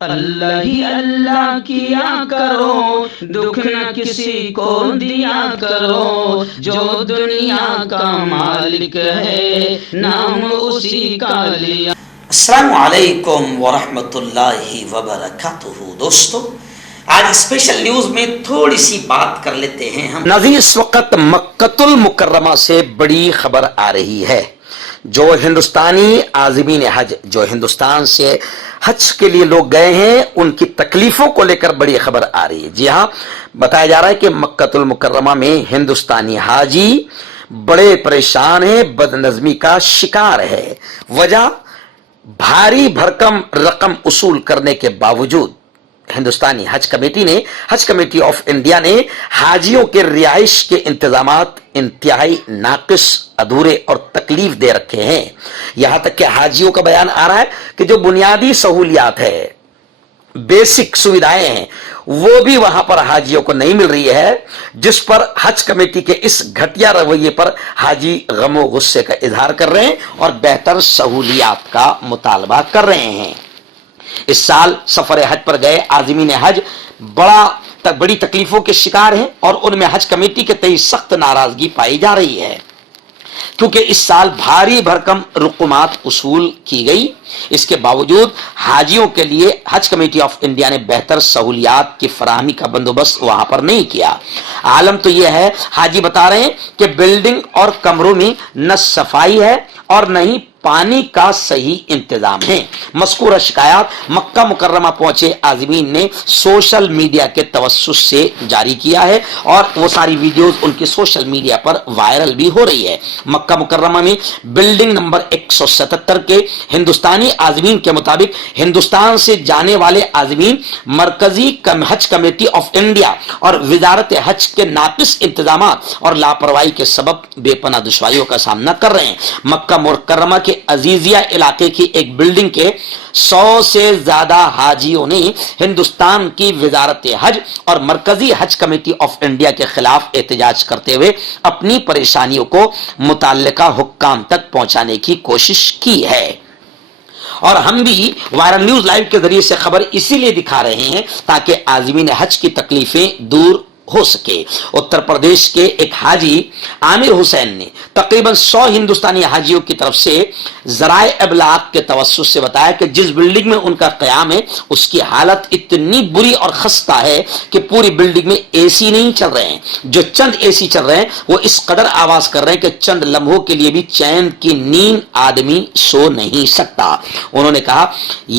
اللہ ہی اللہ کیا کرو، دکھ نہ کسی کو دیا کرو، جو دنیا کا مالک ہے نام اسی کا لیا۔ السلام علیکم ورحمۃ اللہ وبرکاتہ۔ دوستو، آج اسپیشل نیوز میں تھوڑی سی بات کر لیتے ہیں ہم۔ ناظرین، اس وقت مکہ المکرمہ سے بڑی خبر آ رہی ہے۔ جو ہندوستانی عازمین حج، جو ہندوستان سے حج کے لیے لوگ گئے ہیں، ان کی تکلیفوں کو لے کر بڑی خبر آ رہی ہے۔ جی ہاں، بتایا جا رہا ہے کہ مکہ المکرمہ میں ہندوستانی حاجی بڑے پریشان ہیں، بد نظمی کا شکار ہے۔ وجہ بھاری بھرکم رقم وصول کرنے کے باوجود ہندوستانی حج کمیٹی آف انڈیا نے حاجیوں کے رہائش کے انتظامات انتہائی ناقص، ادھورے اور تکلیف دے رکھے ہیں۔ یہاں تک کہ حاجیوں کا بیان آ رہا ہے کہ جو بنیادی سہولیات ہے، بیسک سویدھائیں ہیں، وہ بھی وہاں پر حاجیوں کو نہیں مل رہی ہے، جس پر حج کمیٹی کے اس گھٹیا رویے پر حاجی غم و غصے کا اظہار کر رہے ہیں اور بہتر سہولیات کا مطالبہ کر رہے ہیں۔ اس سال سفر حج پر گئے عازمین حج بڑی تکلیفوں کے شکار ہیں اور ان میں حج کمیٹی کے تئیں سخت ناراضگی پائی جا رہی ہے، کیونکہ اس سال بھاری بھرکم رقومات وصول کی گئی۔ اس کے باوجود حاجیوں کے لیے حج کمیٹی آف انڈیا نے بہتر سہولیات کی فراہمی کا بندوبست وہاں پر نہیں کیا۔ عالم تو یہ ہے، حاجی بتا رہے ہیں کہ بلڈنگ اور کمروں میں نہ صفائی ہے اور نہ ہی پانی کا صحیح انتظام ہے۔ مذکورہ شکایات مکہ مکرمہ پہنچے عازمین نے سوشل میڈیا کے توسط سے جاری کیا ہے اور وہ ساری ویڈیوز ان کی سوشل میڈیا پر وائرل بھی ہو رہی ہے۔ مکہ مکرمہ میں بلڈنگ نمبر 177 کے ہندوستانی عازمین کے مطابق ہندوستان سے جانے والے عازمین مرکزی حج کمیٹی آف انڈیا اور وزارت حج کے ناقص انتظامات اور لاپرواہی کے سبب بے پناہ دشواریوں کا سامنا کر رہے ہیں۔ مکہ مکرمہ کے عزیزیہ علاقے کی ایک بلڈنگ کے 100 سے زیادہ حاجیوں نے ہندوستان کی وزارت حج اور مرکزی حج کمیٹی آف انڈیا کے خلاف احتجاج کرتے ہوئے اپنی پریشانیوں کو متعلقہ حکام تک پہنچانے کی کوشش کی ہے۔ اور ہم بھی وائرل نیوز لائیو کے ذریعے سے خبر اسی لیے دکھا رہے ہیں تاکہ عازمین حج کی تکلیفیں دور ہو سکے۔ اتر پردیش کے ایک حاجی عامر حسین نے تقریباً 100 ہندوستانی حاجیوں کی طرف سے ذرائع ابلاغ کے توسط سے بتایا کہ جس بلڈنگ میں ان کا قیام ہے اس کی حالت اتنی بری اور خستہ ہے کہ پوری بلڈنگ میں اے سی نہیں چل رہے ہیں۔ جو چند اے سی چل رہے ہیں وہ اس قدر آواز کر رہے ہیں کہ چند لمحوں کے لیے بھی چین کی نیند آدمی سو نہیں سکتا۔ انہوں نے کہا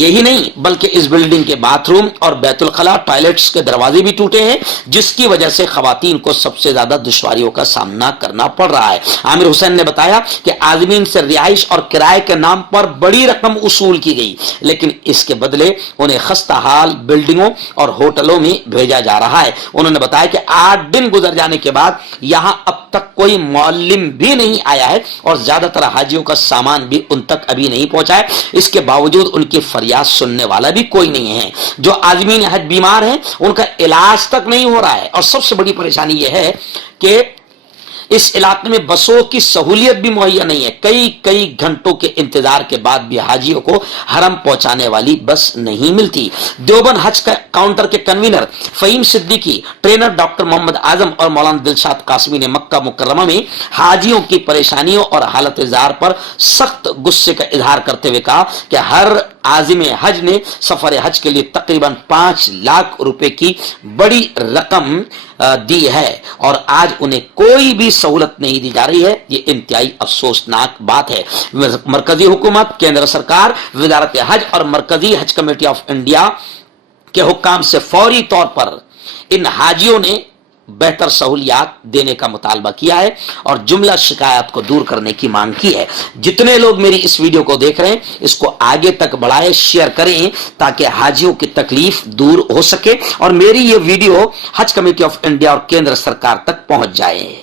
یہی نہیں بلکہ اس بلڈنگ کے باتھ روم اور بیت الخلاء ٹوائلٹس کے دروازے بھی ٹوٹے ہیں، جس کی وجہ سے خواتین کو سب سے زیادہ دشواریوں کا سامنا کرنا پڑ رہا ہے۔ عامر حسین نے بتایا کہ عازمین سے رہائش اور کرائے کے نام پر بڑی رقم وصول کی گئی، لیکن اس کے بدلے انہیں خستہ حال بلڈنگوں اور ہوٹلوں میں بھیجا جا رہا ہے۔ انہوں نے بتایا کہ 8 دن گزر جانے کے بعد یہاں اب تک کوئی معلم بھی نہیں آیا ہے اور زیادہ تر حاجیوں کا سامان بھی ان تک ابھی نہیں پہنچا ہے۔ اس کے باوجود ان کی فریاد سننے والا بھی کوئی نہیں ہے۔ جو عازمین حج بیمار ہیں ان کا علاج تک نہیں ہو رہا ہے، اور سب سے بڑی پریشانی یہ ہے کہ اس علاقے میں بسوں کی سہولیت بھی مہیا نہیں ہے۔ کئی گھنٹوں کے انتظار کے بعد بھی حاجیوں کو حرم پہنچانے والی بس نہیں ملتی۔ دیوبند حج کا کاؤنٹر کے convener Faheem Siddiqui, trainer doctor Mohammad Azam اور مولانا دلشاد قاسمی نے مکہ مکرمہ میں حاجیوں کی پریشانیوں اور حالت زار پر سخت غصے کا اظہار کرتے ہوئے کہا کہ ہر عازم حج نے سفر حج کے لیے تقریباً 5 لاکھ روپے کی بڑی رقم دی ہے اور آج انہیں کوئی بھی سہولت نہیں دی جا رہی ہے۔ یہ انتہائی افسوسناک بات ہے۔ مرکزی حکومت، کیندر سرکار، وزارت حج اور مرکزی حج کمیٹی آف انڈیا کے حکام سے فوری طور پر ان حاجیوں نے بہتر سہولیات دینے کا مطالبہ کیا ہے اور جملہ شکایات کو دور کرنے کی مانگ کی ہے۔ جتنے لوگ میری اس ویڈیو کو دیکھ رہے ہیں اس کو آگے تک بڑھائیں، شیئر کریں تاکہ حاجیوں کی تکلیف دور ہو سکے اور میری یہ video Hajj committee of India اور کیندر سرکار تک پہنچ جائے۔